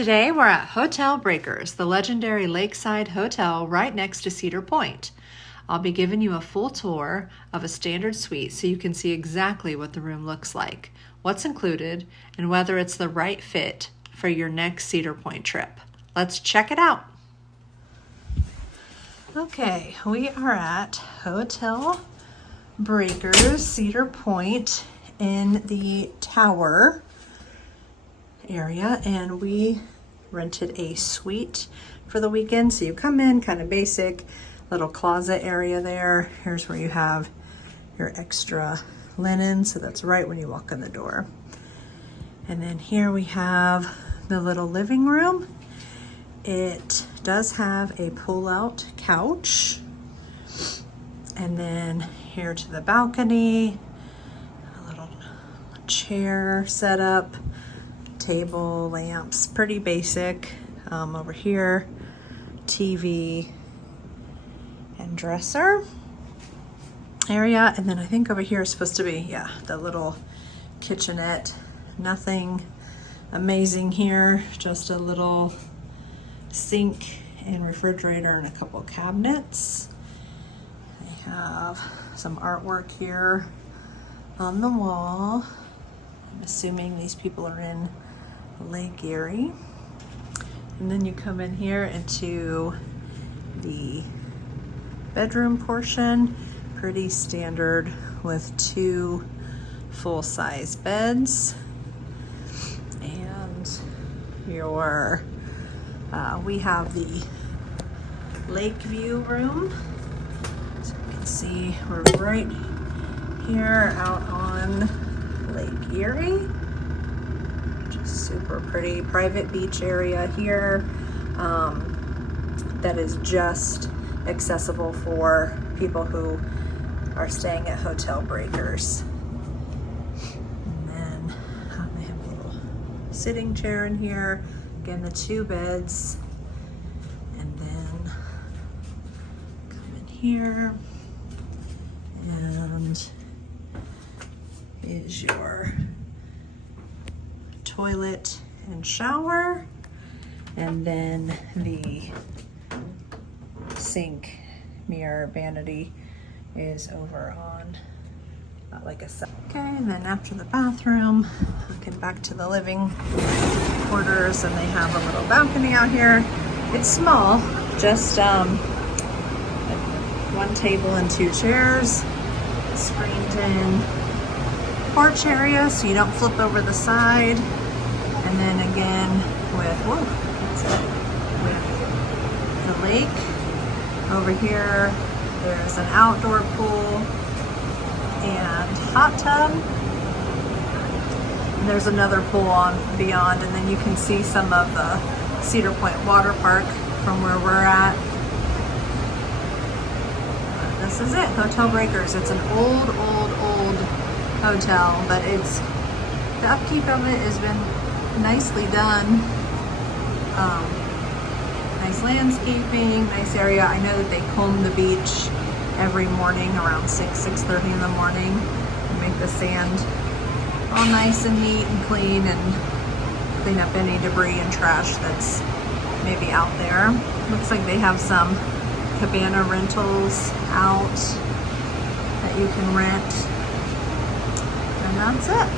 Today we're at Hotel Breakers, the legendary lakeside hotel right next to Cedar Point. I'll be giving you a full tour of a standard suite so you can see exactly what the room looks like, what's included, and whether it's the right fit for your next Cedar Point trip. Let's check it out. Okay, we are at Hotel Breakers, Cedar Point in the tower area, and we rented a suite for the weekend. So you come in kind of basic, little closet area there. Here's where you have your extra linen, so that's right when you walk in the door. And then here we have the little living room. It does have a pull-out couch, and then here to the balcony, a little chair set up, table, lamps, pretty basic. Over here, TV and dresser area, and then I think over here is supposed to be, yeah, the little kitchenette. Nothing amazing here, just a little sink and refrigerator and a couple cabinets. I have some artwork here on the wall. I'm assuming these people are in Lake Erie. And then you come in here into the bedroom portion, pretty standard with two full-size beds. And your we have the lake view room, so you can see we're right here out on Lake Erie. Just super pretty private beach area here that is just accessible for people who are staying at Hotel Breakers. And then they have a little sitting chair in here. Again, the two beds. And then come in here, and is your toilet and shower, and then the sink, mirror, vanity is over on like a side. Okay, and then after the bathroom, I'll get back to the living quarters, and they have a little balcony out here. It's small, just one table and two chairs, screened in porch area so you don't flip over the side. And then again with the lake over here, there's an outdoor pool and hot tub. And there's another pool on beyond, and then you can see some of the Cedar Point Water Park from where we're at. This is it, Hotel Breakers. It's an old hotel, but the upkeep of it has been nicely done. Nice landscaping, nice area. I know that they comb the beach every morning around 6:30 in the morning and make the sand all nice and neat and clean, and clean up any debris and trash that's maybe out there. Looks like they have some cabana rentals out that you can rent. And that's it.